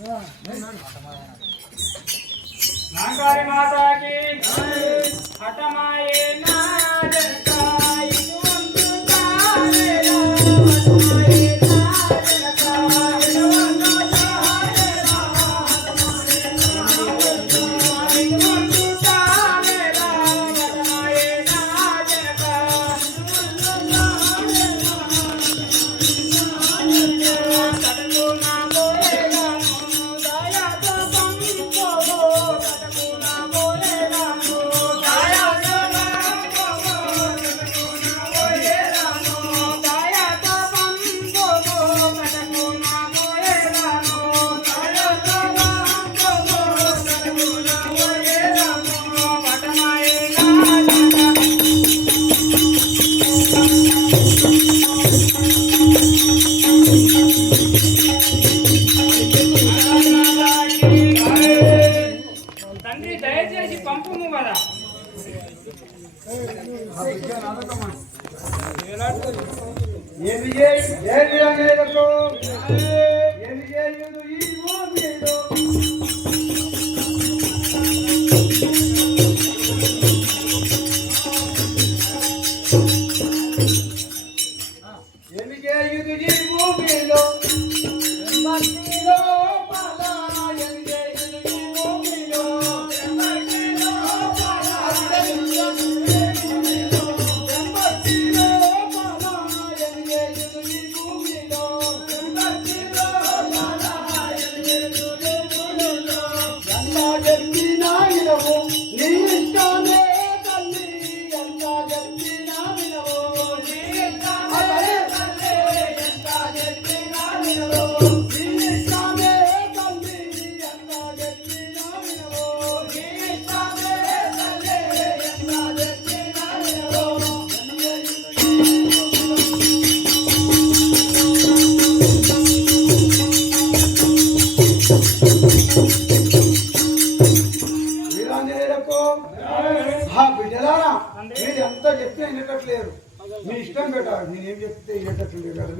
नांगारी माता की हटमाये ना जनका इतुंतु तारेला हटमाये ना जनका इतुंतु तारेला हटमाये ना इतुंतु तारेला हटमाये ना जनका తండ్రి దయచేసి పంపుము కదా బిడ్డలారా మీరు ఎంత చెప్తే వినేటట్లేరు మీ ఇష్టం పెట్టాలి నేనేం చెప్తే వినేటట్లేదు కదా